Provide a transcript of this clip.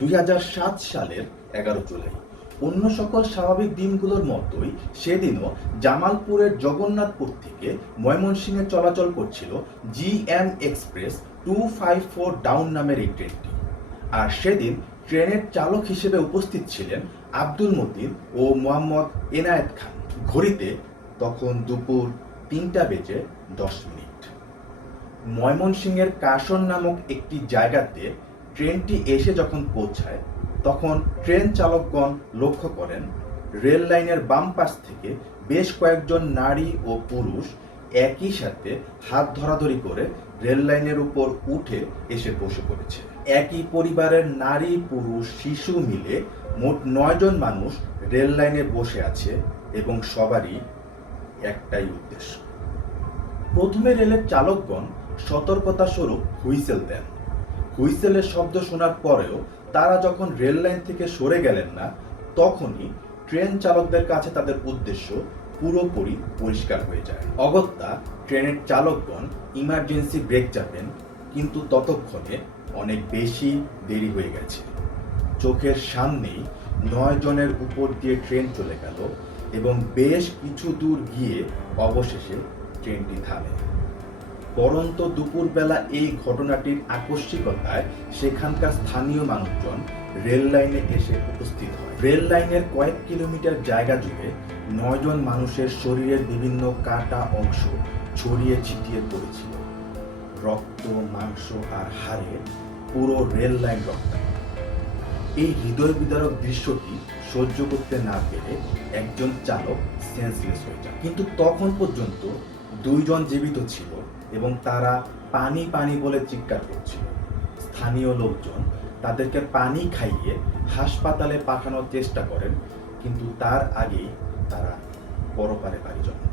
2007 সালের 11 জুলাই অন্য সকল স্বাভাবিক দিনগুলোর মতোই সেদিনও জামালপুরের জগন্নাথপুর থেকে ময়মনসিংহে চলাচল করছিল জিএম এক্সপ্রেস 254 ডাউন নামের এই ট্রেনটি। আর সেদিন ট্রেনের চালক হিসেবে উপস্থিত ছিলেন আব্দুল মতিন ও মোহাম্মদ এনায়েত খান। ঘড়িতে তখন দুপুর 3টা বেজে 10 মিনিট। ময়মনসিংহের কাশন নামক একটি জায়গাতে ট্রেনটি এসে যখন পৌঁছায় তখন ট্রেন চালকগণ লক্ষ্য করেন রেল লাইনের বাম পাশ থেকে বেশ কয়েকজন নারী ও পুরুষ একই সাথে হাত ধরাধরি করে রেল লাইনের উপর উঠে এসে বসে পড়েছে। একই পরিবারের নারী পুরুষ শিশু মিলে মোট 9 জন মানুষ রেল লাইনে বসে আছে এবং সবারই একটাই উদ্দেশ্য। প্রথমে রেলের চালকগণ সতর্কতা স্বরূপ হুইসেল দেন। হুইসেলের শব্দ শোনার পরেও তারা যখন রেল লাইন থেকে সরে গেলেন না, তখনই ট্রেন চালকদের কাছে তাদের উদ্দেশ্য পুরোপুরি পরিষ্কার হয়ে যায়। অগত্যা ট্রেনের চালকগণ ইমার্জেন্সি ব্রেক চাপেন, কিন্তু ততক্ষণে অনেক বেশি দেরি হয়ে গেছে। চোখের সামনেই 9 জনের উপর দিয়ে ট্রেন চলে গেল এবং বেশ কিছু দূর গিয়ে অবশেষে ট্রেনটি থামে। পরন্ত দুপুরবেলা এই ঘটনাটির আকস্মিকতায় সেখানকার স্থানীয় মানুষজন রেল লাইনে এসে উপস্থিত হয়। রেল লাইনের কয়েক কিলোমিটার জায়গা জুড়ে 9 জন মানুষের শরীরের বিভিন্ন কাটা অংশ ছড়িয়ে ছিটিয়ে পড়েছিল। রক্ত, মাংস আর হাড়ে পুরো রেল লাইন রক্তাক্ত। এই হৃদয় বিদারক দৃশ্যটি সহ্য করতে না পেরে একজন চালক সেন্সলেস হয়ে যায়। কিন্তু তখন পর্যন্ত 2 জন জীবিত ছিল এবং তারা পানি পানি বলে চিৎকার করছিল। স্থানীয় লোকজন তাদেরকে পানি খাইয়ে হাসপাতালে পাঠানোর চেষ্টা করেন, কিন্তু তার আগেই তারা পরপারে পাড়ি জমান।